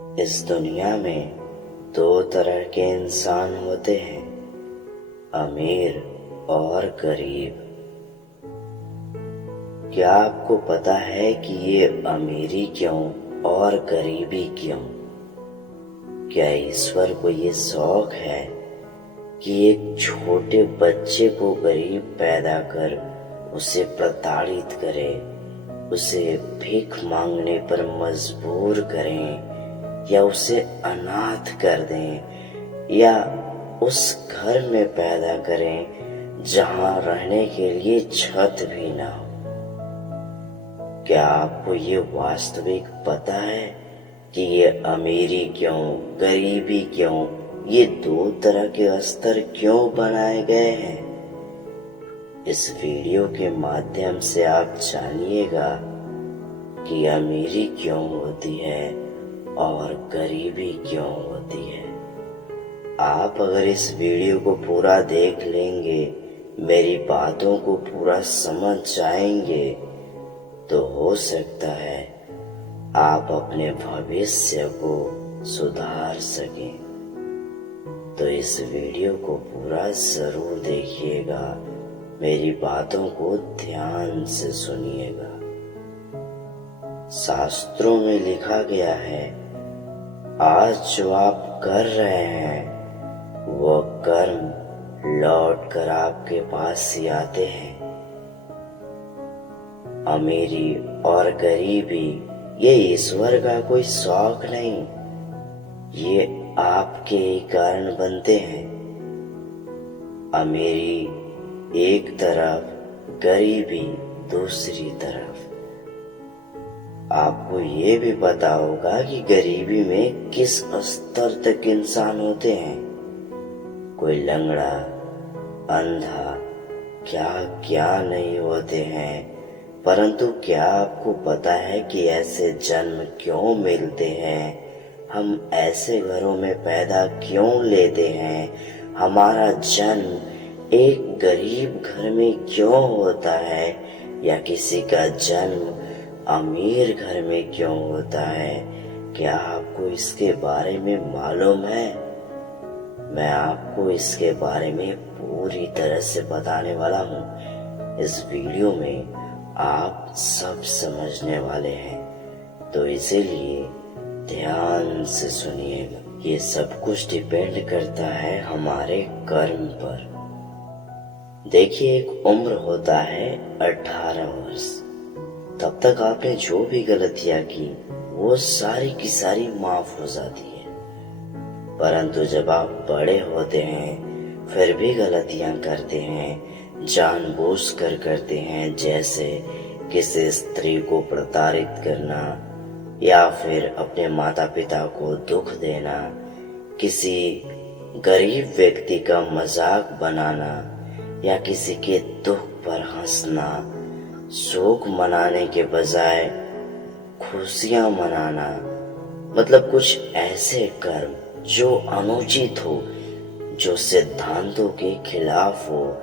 इस दुनिया में दो तरह के इंसान होते हैं, अमीर और गरीब। क्या आपको पता है कि ये अमीरी क्यों और गरीबी क्यों? क्या ईश्वर को ये शौक है कि एक छोटे बच्चे को गरीब पैदा कर उसे प्रताड़ित करे, उसे भीख मांगने पर मजबूर करें, या उसे अनाथ कर दें, या उस घर में पैदा करें जहां रहने के लिए छत भी ना हो? क्या आपको ये वास्तविक पता है कि ये अमीरी क्यों, गरीबी क्यों, ये दो तरह के स्तर क्यों बनाए गए हैं? इस वीडियो के माध्यम से आप जानिएगा कि अमीरी क्यों होती है और गरीबी क्यों होती है। आप अगर इस वीडियो को पूरा देख लेंगे, मेरी बातों को पूरा समझ जाएंगे, तो हो सकता है आप अपने भविष्य को सुधार सकें। तो इस वीडियो को पूरा जरूर देखिएगा, मेरी बातों को ध्यान से सुनिएगा। शास्त्रों में लिखा गया है, आज जो आप कर रहे हैं वो कर्म लौट कर आपके पास ही आते हैं। अमीरी और गरीबी ये ईश्वर का कोई शौक नहीं, ये आपके ही कारण बनते हैं। अमीरी एक तरफ, गरीबी दूसरी तरफ। आपको ये भी पता होगा कि गरीबी में किस स्तर तक इंसान होते हैं। कोई लंगड़ा, अंधा, क्या क्या नहीं होते हैं। परंतु क्या आपको पता है कि ऐसे जन्म क्यों मिलते हैं? हम ऐसे घरों में पैदा क्यों लेते हैं? हमारा जन्म एक गरीब घर में क्यों होता है, या किसी का जन्म अमीर घर में क्यों होता है? क्या आपको इसके बारे में मालूम है? मैं आपको इसके बारे में पूरी तरह से बताने वाला हूँ। इस वीडियो में आप सब समझने वाले हैं, तो इसीलिए ध्यान से सुनिएगा। ये सब कुछ डिपेंड करता है हमारे कर्म पर। देखिए, एक उम्र होता है 18 वर्ष। तब तक आपने जो भी गलतियां की वो सारी की सारी माफ हो जाती है। परंतु जब आप बड़े होते हैं फिर भी गलतियां करते हैं, जानबूझकर करते हैं, जैसे किसी स्त्री को प्रताड़ित करना, या फिर अपने माता पिता को दुख देना, किसी गरीब व्यक्ति का मजाक बनाना, या किसी के दुख पर हंसना, शोक मनाने के बजाय खुशियां मनाना। मतलब कुछ ऐसे कर्म जो अनुचित हो, जो सिद्धांतों के खिलाफ हो।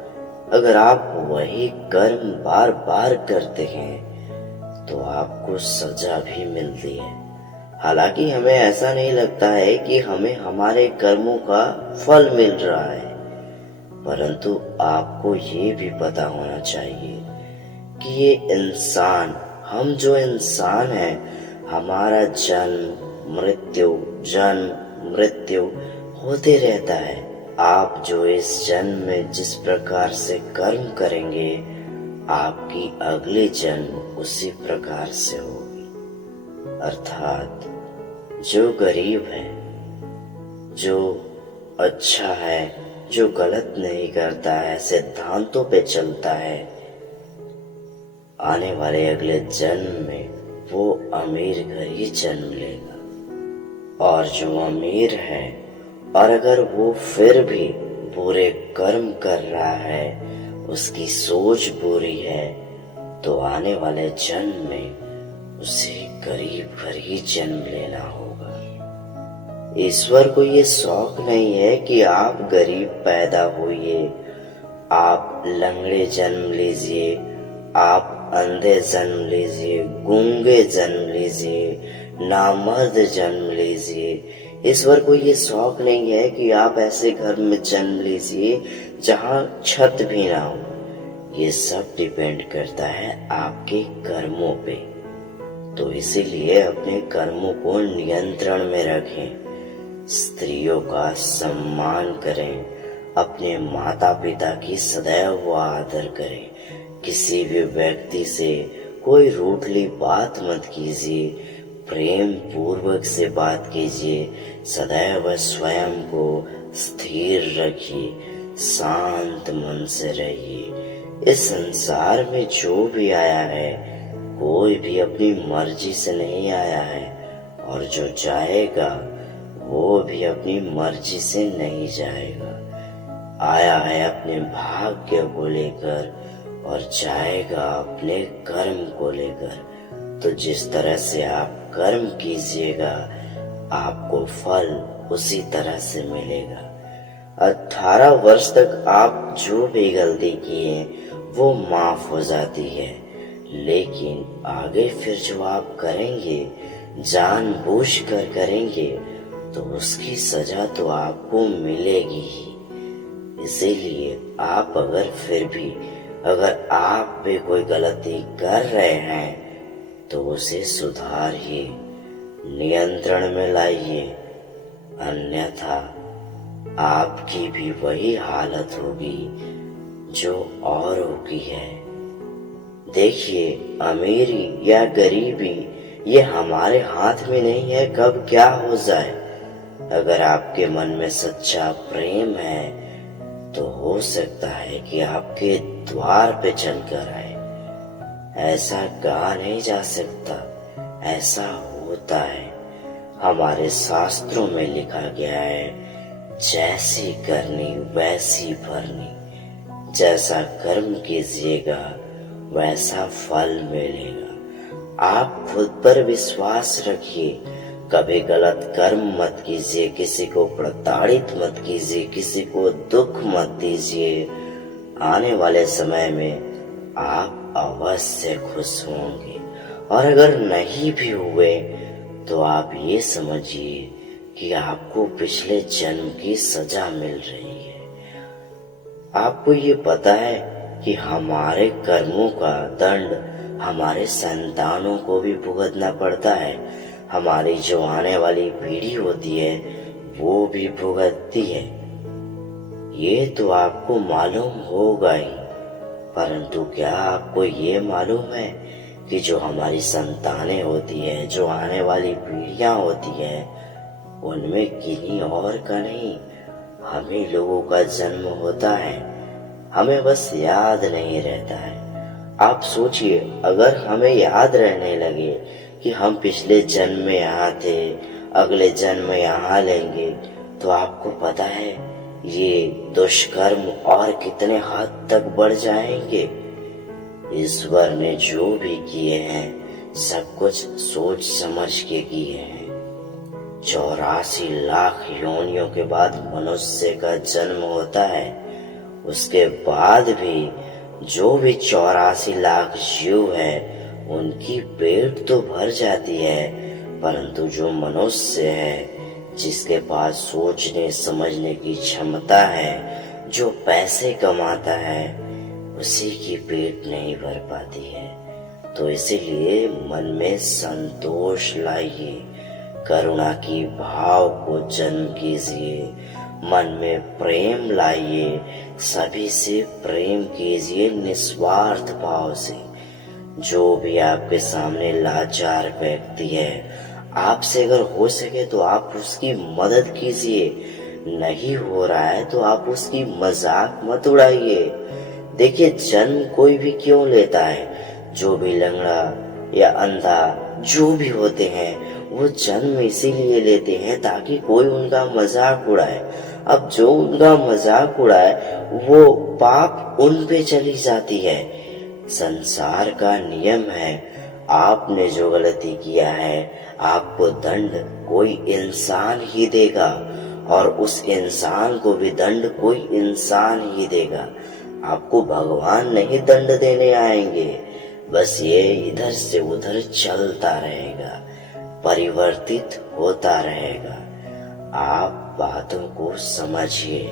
अगर आप वही कर्म बार बार करते हैं तो आपको सजा भी मिलती है। हालांकि हमें ऐसा नहीं लगता है कि हमें हमारे कर्मों का फल मिल रहा है, परंतु आपको ये भी पता होना चाहिए कि ये इंसान, हम जो इंसान हैं, हमारा जन्म मृत्यु होते रहता है। आप जो इस जन्म में जिस प्रकार से कर्म करेंगे, आपकी अगले जन्म उसी प्रकार से होगी। अर्थात जो गरीब है, जो अच्छा है, जो गलत नहीं करता है, सिद्धांतों पे चलता है, आने वाले अगले जन्म में वो अमीर घर ही जन्म लेगा। और जो अमीर है और अगर वो फिर भी बुरे कर्म कर रहा है, उसकी सोच बुरी है, तो आने वाले जन्म में उसे गरीब घर ही जन्म लेना होगा। ईश्वर को ये शौक नहीं है कि आप गरीब पैदा होइए, आप लंगड़े जन्म लीजिए, आप अंधे जन्म लीजिए, गूंगे जन्म लीजिए, नामर्द जन्म लीजिए। ईश्वर को ये शौक नहीं है कि आप ऐसे घर में जन्म लीजिए जहां छत भी ना हो। ये सब डिपेंड करता है आपके कर्मों पे। तो इसीलिए अपने कर्मों को नियंत्रण में रखें, स्त्रियों का सम्मान करें, अपने माता पिता की सदैव आदर करें, किसी भी व्यक्ति से कोई रूठली बात मत कीजिए, प्रेम पूर्वक से बात कीजिए, सदैव स्वयं को स्थिर रखिए, शांत मन से रहिए। इस संसार में जो भी आया है कोई भी अपनी मर्जी से नहीं आया है, और जो जाएगा वो भी अपनी मर्जी से नहीं जाएगा। आया है अपने भाग्य को लेकर और जाएगा अपने कर्म को लेकर। तो जिस तरह से आप कर्म कीजिएगा आपको फल उसी तरह से मिलेगा। 18 वर्ष तक आप जो भी गलती किए वो माफ हो जाती है, लेकिन आगे फिर जो आप करेंगे, जानबूझकर करेंगे, तो उसकी सजा तो आपको मिलेगी ही। इसीलिए आप अगर आप भी कोई गलती कर रहे हैं तो उसे सुधारिए, नियंत्रण में लाइए, अन्यथा आपकी भी वही हालत होगी जो औरों की है। देखिए, अमीरी या गरीबी ये हमारे हाथ में नहीं है कब क्या हो जाए। अगर आपके मन में सच्चा प्रेम है तो हो सकता है कि आपके द्वार पे चलकर आए। ऐसा कहा नहीं जा सकता, ऐसा होता है। हमारे शास्त्रों में लिखा गया है, जैसी करनी वैसी भरनी। जैसा कर्म कीजिएगा वैसा फल मिलेगा। आप खुद पर विश्वास रखिए, कभी गलत कर्म मत कीजिए, किसी को प्रताड़ित मत कीजिए, किसी को दुख मत दीजिए। आने वाले समय में आप अवश्य खुश होंगे, और अगर नहीं भी हुए तो आप ये समझिए कि आपको पिछले जन्म की सजा मिल रही है। आपको ये पता है कि हमारे कर्मों का दंड हमारे संतानों को भी भुगतना पड़ता है। हमारी जो आने वाली पीढ़ी होती है वो भी भुगतती है। ये तो आपको मालूम होगा ही, परंतु क्या आपको ये मालूम है कि जो हमारी संतानें होती है, जो आने वाली पीढ़ियां होती है, उनमें किन्हीं और का नहीं हमें लोगों का जन्म होता है। हमें बस याद नहीं रहता है। आप सोचिए, अगर हमें याद रहने लगे कि हम पिछले जन्म में यहाँ थे, अगले जन्म में यहाँ लेंगे, तो आपको पता है ये दुष्कर्म और कितने हद तक बढ़ जाएंगे। ईश्वर ने जो भी किए हैं सब कुछ सोच समझ के किए हैं। 84 लाख योनियों के बाद मनुष्य का जन्म होता है। उसके बाद भी जो भी 84 लाख जीव है उनकी पेट तो भर जाती है, परंतु जो मनुष्य है, जिसके पास सोचने समझने की क्षमता है, जो पैसे कमाता है, उसी की पेट नहीं भर पाती है। तो इसीलिए मन में संतोष लाइए, करुणा की भाव को जन्म कीजिए, मन में प्रेम लाइए, सभी से प्रेम कीजिए निस्वार्थ भाव से। जो भी आपके सामने लाचार व्यक्ति है, आपसे अगर हो सके तो आप उसकी मदद कीजिए। नहीं हो रहा है तो आप उसकी मजाक मत उड़ाइए। देखिए, जन्म कोई भी क्यों लेता है, जो भी लंगड़ा या अंधा जो भी होते हैं वो जन्म इसीलिए लेते हैं ताकि कोई उनका मजाक उड़ाए। अब जो उनका मजाक उड़ाए वो पाप उन पे चली जाती है। संसार का नियम है, आपने जो गलती किया है आपको दंड कोई इंसान ही देगा, और उस इंसान को भी दंड कोई इंसान ही देगा। आपको भगवान नहीं दंड देने आएंगे, बस ये इधर से उधर चलता रहेगा। परिवर्तित होता रहेगा। आप बातों को समझिए,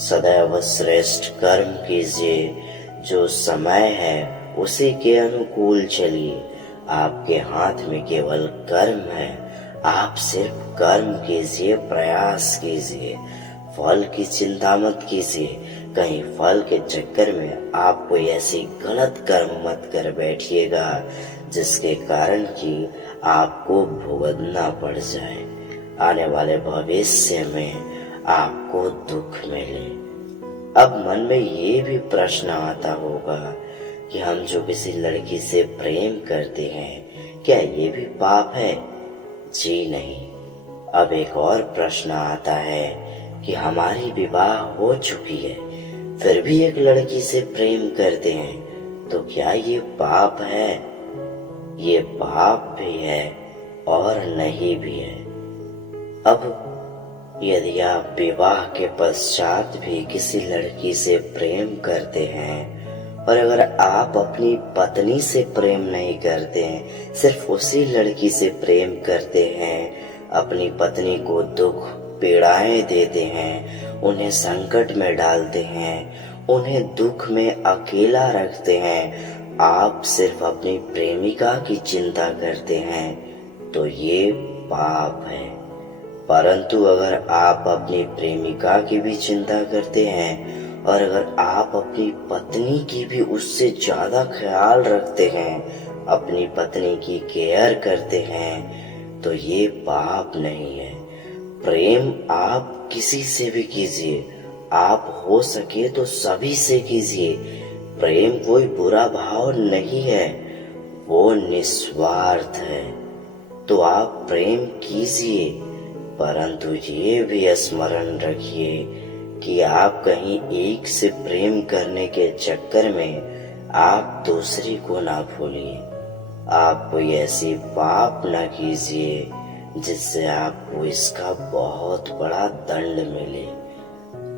सदैव श्रेष्ठ कर्म कीजिए, जो समय है उसी के अनुकूल चलिए। आपके हाथ में केवल कर्म है, आप सिर्फ कर्म कीजिए, प्रयास कीजिए, फल की चिंता मत कीजिए। कहीं फल के चक्कर में आप कोई ऐसी गलत कर्म मत कर बैठिएगा जिसके कारण कि आपको भुगतना पड़ जाए, आने वाले भविष्य में आपको दुख मिले। अब मन में ये भी प्रश्न आता होगा कि हम जो किसी लड़की से प्रेम करते हैं, क्या ये भी पाप है? जी नहीं। अब एक और प्रश्न आता है कि हमारी विवाह हो चुकी है, फिर भी एक लड़की से प्रेम करते हैं, तो क्या ये पाप है? ये पाप भी है और नहीं भी है। अब यदि आप विवाह के पश्चात भी किसी लड़की से प्रेम करते हैं और अगर आप अपनी पत्नी से प्रेम नहीं करते हैं, सिर्फ उसी लड़की से प्रेम करते हैं, अपनी पत्नी को दुख पीड़ाएं देते हैं, उन्हें संकट में डालते हैं, उन्हें दुख में अकेला रखते हैं, आप सिर्फ अपनी प्रेमिका की चिंता करते हैं, तो ये पाप है। परंतु अगर आप अपनी प्रेमिका की भी चिंता करते हैं और अगर आप अपनी पत्नी की भी उससे ज्यादा ख्याल रखते हैं, अपनी पत्नी की केयर करते हैं, तो ये पाप नहीं है। प्रेम आप किसी से भी कीजिए, आप हो सके तो सभी से कीजिए। प्रेम कोई बुरा भाव नहीं है, वो निस्वार्थ है। तो आप प्रेम कीजिए, परंतु ये भी स्मरण रखिए कि आप कहीं एक से प्रेम करने के चक्कर में आप दूसरी को ना भूलिए। आप कोई ऐसी पाप ना कीजिए जिससे आपको इसका बहुत बड़ा दंड मिले।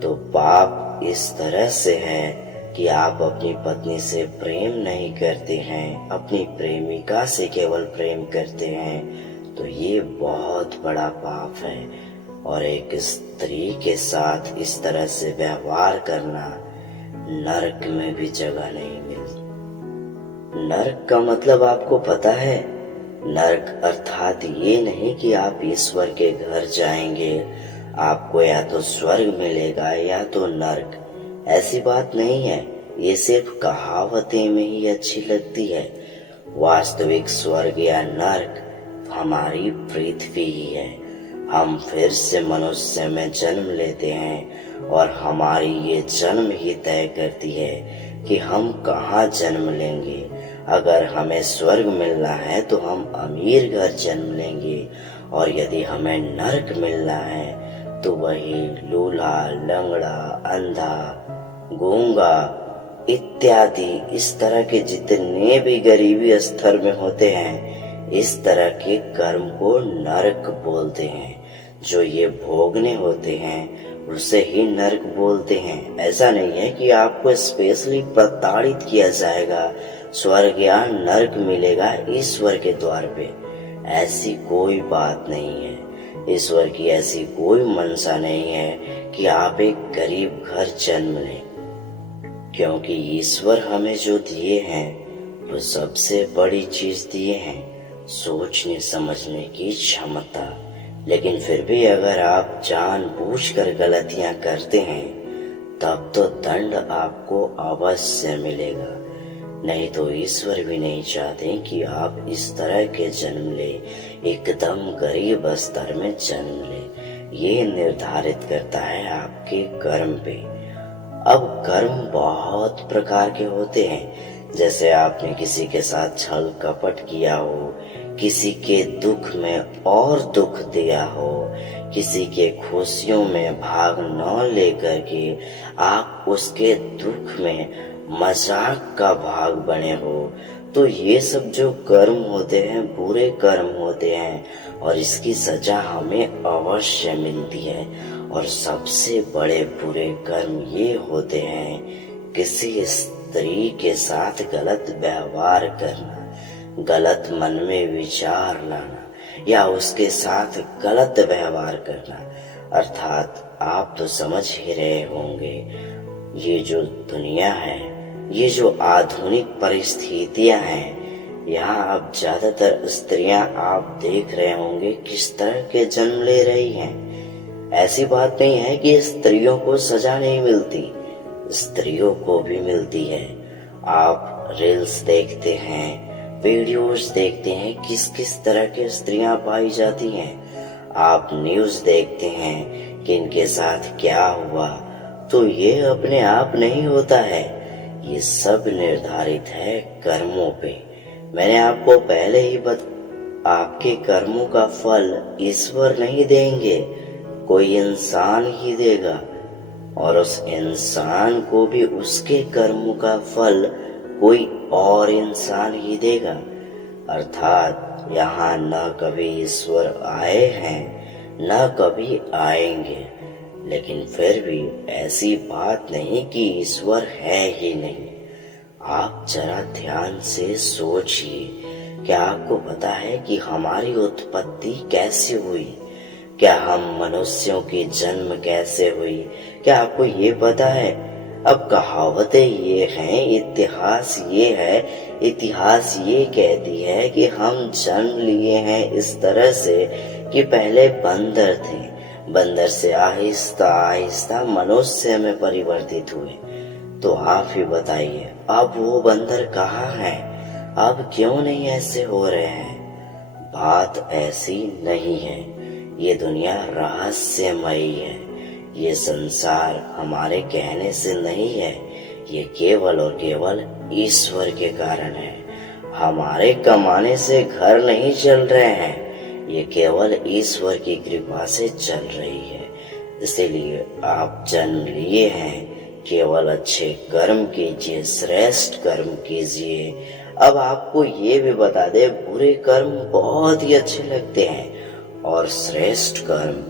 तो पाप इस तरह से है कि आप अपनी पत्नी से प्रेम नहीं करते हैं, अपनी प्रेमिका से केवल प्रेम करते हैं, तो ये बहुत बड़ा पाप है। और एक स्त्री के साथ इस तरह से व्यवहार करना नरक में भी जगह नहीं मिलती। नरक का मतलब आपको पता है? नरक अर्थात ये नहीं कि आप ईश्वर के घर जाएंगे, आपको या तो स्वर्ग मिलेगा या तो नरक। ऐसी बात नहीं है, ये सिर्फ कहावतें में ही अच्छी लगती है। वास्तविक स्वर्ग या नरक हमारी पृथ्वी ही है। हम फिर से मनुष्य में जन्म लेते हैं और हमारी ये जन्म ही तय करती है कि हम कहाँ जन्म लेंगे। अगर हमें स्वर्ग मिलना है तो हम अमीर घर जन्म लेंगे, और यदि हमें नरक मिलना है तो वही लूला, लंगड़ा, अंधा, गूंगा इत्यादि इस तरह के जितने भी गरीबी स्तर में होते हैं, इस तरह के कर्म को नरक बोलते हैं। जो ये भोगने होते हैं उसे ही नरक बोलते हैं। ऐसा नहीं है कि आपको स्पेशली प्रताड़ित किया जाएगा, स्वर्ग या नरक मिलेगा ईश्वर के द्वार पे। ऐसी कोई बात नहीं है। ईश्वर की ऐसी कोई मनसा नहीं है कि आप एक गरीब घर जन्म लें, क्योंकि ईश्वर हमें जो दिए हैं वो सबसे बड़ी चीज दिए हैं, सोचने समझने की क्षमता। लेकिन फिर भी अगर आप जानबूझकर गलतियां करते हैं तब तो दंड आपको अवश्य मिलेगा। नहीं तो ईश्वर भी नहीं चाहते कि आप इस तरह के जन्म ले, एकदम गरीब स्तर में जन्म ले। ये निर्धारित करता है आपके कर्म पे। अब कर्म बहुत प्रकार के होते हैं, जैसे आपने किसी के साथ छल कपट किया हो, किसी के दुख में और दुख दिया हो, किसी के खुशियों में भाग न लेकर के आप उसके दुख में मजाक का भाग बने हो, तो ये सब जो कर्म होते हैं बुरे कर्म होते हैं और इसकी सजा हमें अवश्य मिलती है। और सबसे बड़े बुरे कर्म ये होते हैं किसी स्त्री के साथ गलत व्यवहार करना, गलत मन में विचार लाना, या उसके साथ गलत व्यवहार करना। अर्थात आप तो समझ ही रहे होंगे, ये जो दुनिया है, ये जो आधुनिक परिस्थितियां हैं, यहाँ अब ज्यादातर स्त्रियां आप देख रहे होंगे किस तरह के जन्म ले रही हैं। ऐसी बात नहीं है कि स्त्रियों को सजा नहीं मिलती, स्त्रियों को भी मिलती है। आप रील्स देखते हैं, वीडियोस देखते हैं, किस किस तरह की स्त्रियां पाई जाती हैं। आप न्यूज़ देखते हैं कि इनके साथ क्या हुआ। तो ये अपने आप नहीं होता है, ये सब निर्धारित है कर्मों पे। मैंने आपको पहले ही आपके कर्मों का फल ईश्वर नहीं देंगे, कोई इंसान ही देगा, और उस इंसान को भी उसके कर्मों का फल कोई और इंसान ही देगा। अर्थात यहाँ न कभी ईश्वर आए हैं, न कभी आएंगे। लेकिन फिर भी ऐसी बात नहीं कि ईश्वर है ही नहीं। आप जरा ध्यान से सोचिए, क्या आपको पता है कि हमारी उत्पत्ति कैसे हुई? क्या हम मनुष्यों की जन्म कैसे हुई? क्या आपको ये पता है? अब कहावतें ये हैं, इतिहास ये है, इतिहास ये कहती है कि हम जन्म लिए हैं इस तरह से कि पहले बंदर थे, बंदर से आहिस्ता आहिस्ता मनुष्य में परिवर्तित हुए। तो आप ही बताइए, अब वो बंदर कहाँ हैं? अब क्यों नहीं ऐसे हो रहे हैं? बात ऐसी नहीं है, ये दुनिया रहस्यमयी है। ये संसार हमारे कहने से नहीं है, ये केवल और केवल ईश्वर के कारण है। हमारे कमाने से घर नहीं चल रहे हैं, ये केवल ईश्वर की कृपा से चल रही है। इसीलिए आप जन्म लिए हैं, केवल अच्छे कर्म कीजिए, श्रेष्ठ कर्म कीजिए। अब आपको ये भी बता दे, बुरे कर्म बहुत ही अच्छे लगते हैं और श्रेष्ठ कर्म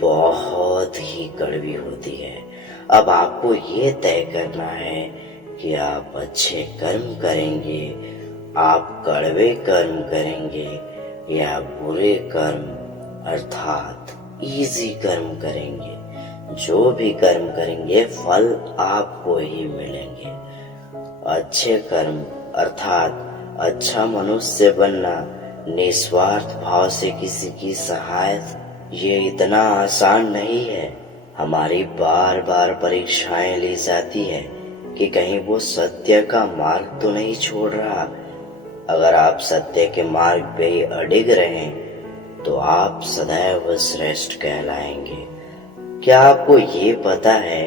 बहुत ही कड़वी होती है। अब आपको ये तय करना है कि आप अच्छे कर्म करेंगे, आप कड़वे कर्म करेंगे, या बुरे कर्म अर्थात इजी कर्म करेंगे। जो भी कर्म करेंगे फल आपको ही मिलेंगे। अच्छे कर्म अर्थात अच्छा मनुष्य बनना, निस्वार्थ भाव से किसी की सहायता, ये इतना आसान नहीं है। हमारी बार बार परीक्षाएं ली जाती है कि कहीं वो सत्य का मार्ग तो नहीं छोड़ रहा। अगर आप सत्य के मार्ग पे ही अडिग रहें तो आप सदैव श्रेष्ठ कहलाएंगे। क्या आपको ये पता है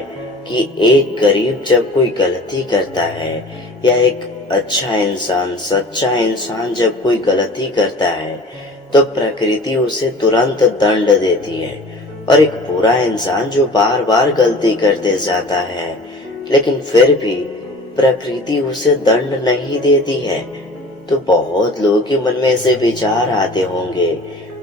कि एक गरीब जब कोई गलती करता है, या एक अच्छा इंसान, सच्चा इंसान जब कोई गलती करता है, तो प्रकृति उसे तुरंत दंड देती है। और एक बुरा इंसान जो बार बार गलती करते जाता है, लेकिन फिर भी प्रकृति उसे दंड नहीं देती है। तो बहुत लोगों के मन में ऐसे विचार आते होंगे,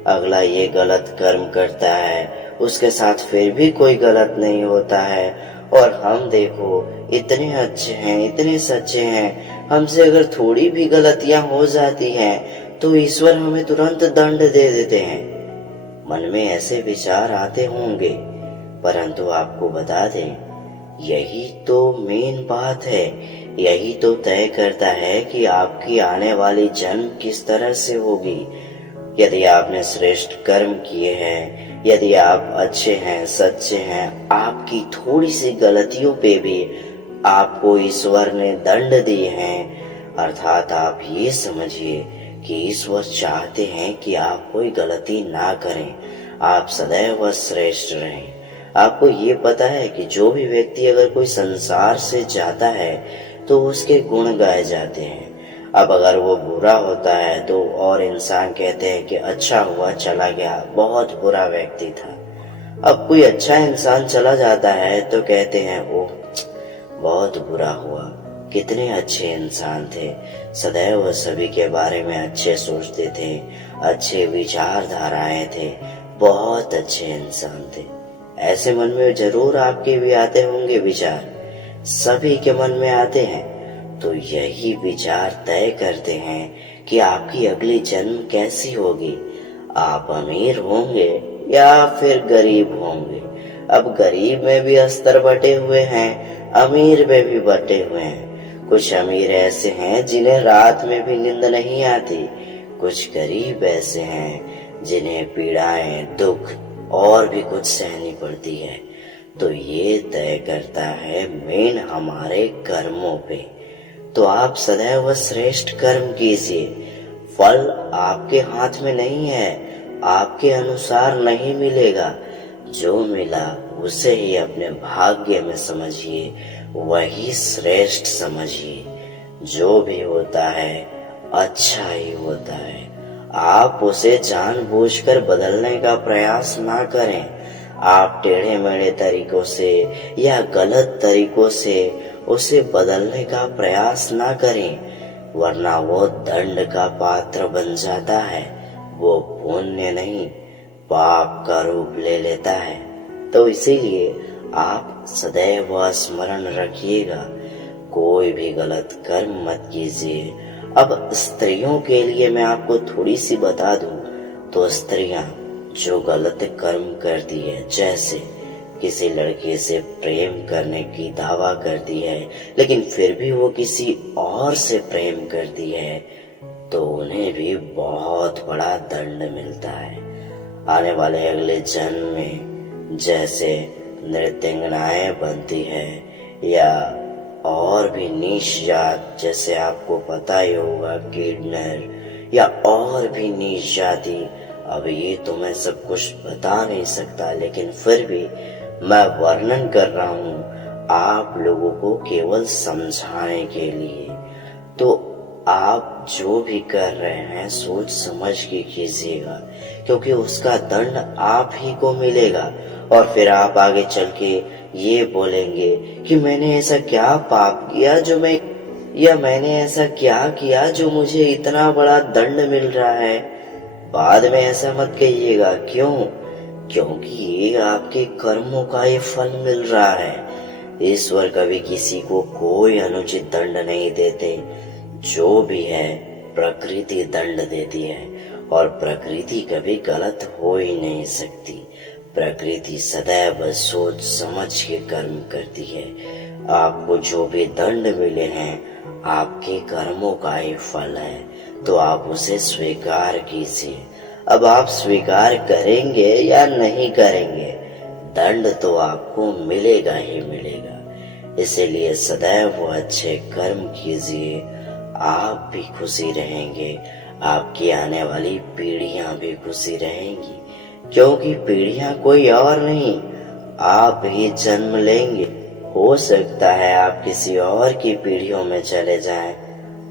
अगला ये गलत कर्म करता है, उसके साथ फिर भी कोई गलत नहीं होता है, और हम देखो इतने अच्छे हैं, इतने सच्चे हैं, हमसे अगर थोड़ी भी गलतियां हो जाती हैं तो ईश्वर हमें तुरंत दंड दे देते हैं। मन में ऐसे विचार आते होंगे, परंतु आपको बता दें, यही तो मेन बात है, यही तो तय करता है कि आपकी आने वाली जन्म किस तरह से होगी। यदि आपने श्रेष्ठ कर्म किए हैं, यदि आप अच्छे हैं, सच्चे हैं, आपकी थोड़ी सी गलतियों पे भी आपको ईश्वर ने दंड दिए हैं, अर्थात आप ये समझिए कि ईश्वर चाहते हैं कि आप कोई गलती ना करें, आप सदैव श्रेष्ठ रहें। आपको ये पता है कि जो भी व्यक्ति अगर कोई संसार से जाता है तो उसके गुण गाए जाते हैं। अब अगर वो बुरा होता है तो और इंसान कहते हैं कि अच्छा हुआ चला गया, बहुत बुरा व्यक्ति था। अब कोई अच्छा इंसान चला जाता है तो कहते हैं ओह बहुत बुरा हुआ, कितने अच्छे इंसान थे, सदैव सभी के बारे में अच्छे सोचते थे, अच्छे विचारधाराएं थे, बहुत अच्छे इंसान थे। ऐसे मन में जरूर आपके भी आते होंगे विचार, सभी के मन में आते हैं। तो यही विचार तय करते हैं कि आपकी अगली जन्म कैसी होगी, आप अमीर होंगे या फिर गरीब होंगे। अब गरीब में भी स्तर बटे हुए हैं, अमीर में भी बटे हुए हैं। कुछ अमीर ऐसे हैं जिन्हें रात में भी नींद नहीं आती, कुछ गरीब ऐसे हैं जिन्हें पीड़ाएं, दुख और भी कुछ सहनी पड़ती है। तो ये तय करता है मेन हमारे कर्मों पे। तो आप सदैव श्रेष्ठ कर्म कीजिए। फल आपके हाथ में नहीं है, आपके अनुसार नहीं मिलेगा। जो मिला उसे ही अपने भाग्य में समझिए, वही श्रेष्ठ समझिए। जो भी होता है अच्छा ही होता है। आप उसे जानबूझकर बदलने का प्रयास ना करें। आप टेढ़े मेढ़े तरीकों से या गलत तरीकों से उसे बदलने का प्रयास ना करें, वरना वो दंड का पात्र बन जाता है। वो पुण्य नहीं, पाप का रूप ले लेता है। तो इसीलिए आप सदैव स्मरण रखिएगा, कोई भी गलत कर्म मत कीजिए। अब स्त्रियों के लिए मैं आपको थोड़ी सी बता दूं, तो स्त्रियां जो गलत कर्म करती है, जैसे किसी लड़के से प्रेम करने की दावा करती है लेकिन फिर भी वो किसी और से प्रेम करती है, तो उन्हें भी बहुत बड़ा दंड मिलता है। आने वाले अगले जन्म में जैसे नृत्यांगनाएं बनती है या और भी नीच जात, जैसे आपको पता ही होगा किन्नर या और भी नीच जाति। अब ये तो मैं सब कुछ बता नहीं सकता, लेकिन फिर भी मैं वर्णन कर रहा हूँ आप लोगों को केवल समझाने के लिए। तो आप जो भी कर रहे हैं सोच समझ के कीजिएगा, क्योंकि उसका दंड आप ही को मिलेगा। और फिर आप आगे चल के ये बोलेंगे कि मैंने ऐसा क्या पाप किया या मैंने ऐसा क्या किया जो मुझे इतना बड़ा दंड मिल रहा है। बाद में ऐसा मत कहिएगा। क्यों? क्योंकि ये आपके कर्मों का ये फल मिल रहा है। ईश्वर कभी किसी को कोई अनुचित दंड नहीं देते। जो भी है प्रकृति दंड देती है, और प्रकृति कभी गलत हो ही नहीं सकती। प्रकृति सदैव सोच समझ के कर्म करती है। आपको जो भी दंड मिले हैं आपके कर्मों का ही फल है, तो आप उसे स्वीकार कीजिए। अब आप स्वीकार करेंगे या नहीं करेंगे, दंड तो आपको मिलेगा ही मिलेगा। इसीलिए सदैव अच्छे कर्म कीजिए, आप भी खुशी रहेंगे, आपकी आने वाली पीढ़ियां भी खुशी रहेंगी। क्योंकि पीढ़ियां कोई और नहीं, आप ही जन्म लेंगे। हो सकता है आप किसी और की पीढ़ियों में चले जाएं,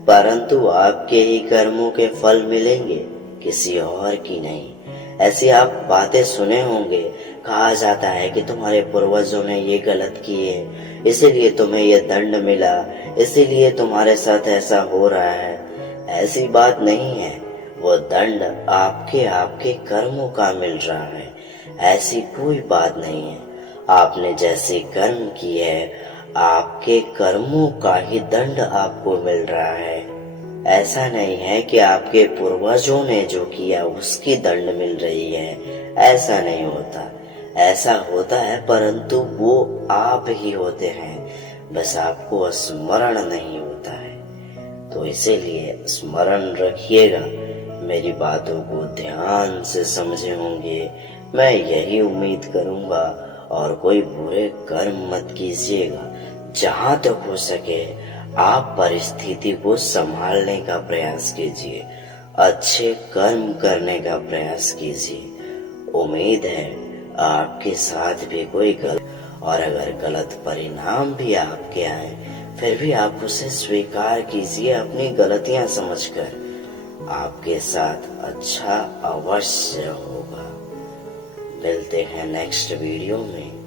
परंतु आपके ही कर्मों के फल मिलेंगे, किसी और की नहीं। ऐसी आप बातें सुने होंगे, कहा जाता है कि तुम्हारे पूर्वजों ने ये गलत किए, इसीलिए तुम्हें ये दंड मिला, इसीलिए तुम्हारे साथ ऐसा हो रहा है। ऐसी बात नहीं है, वो दंड आपके कर्मों का मिल रहा है। ऐसी कोई बात नहीं है। आपने जैसे कर्म किए आपके कर्मों का ही दंड आपको मिल रहा है। ऐसा नहीं है कि आपके पूर्वजों ने जो किया उसकी दंड मिल रही है, ऐसा नहीं होता। ऐसा होता है, परंतु वो आप ही होते हैं, बस आपको स्मरण नहीं होता है। तो इसीलिए स्मरण रखिएगा, मेरी बातों को ध्यान से समझे होंगे, मैं यही उम्मीद करूंगा। और कोई बुरे कर्म मत कीजिएगा। जहां तक हो सके आप परिस्थिति को संभालने का प्रयास कीजिए, अच्छे कर्म करने का प्रयास कीजिए। उम्मीद है आपके साथ भी कोई गलत, और अगर गलत परिणाम भी आपके आए फिर भी आप उसे स्वीकार कीजिए अपनी गलतियां समझकर। आपके साथ अच्छा अवश्य होगा। मिलते हैं नेक्स्ट वीडियो में।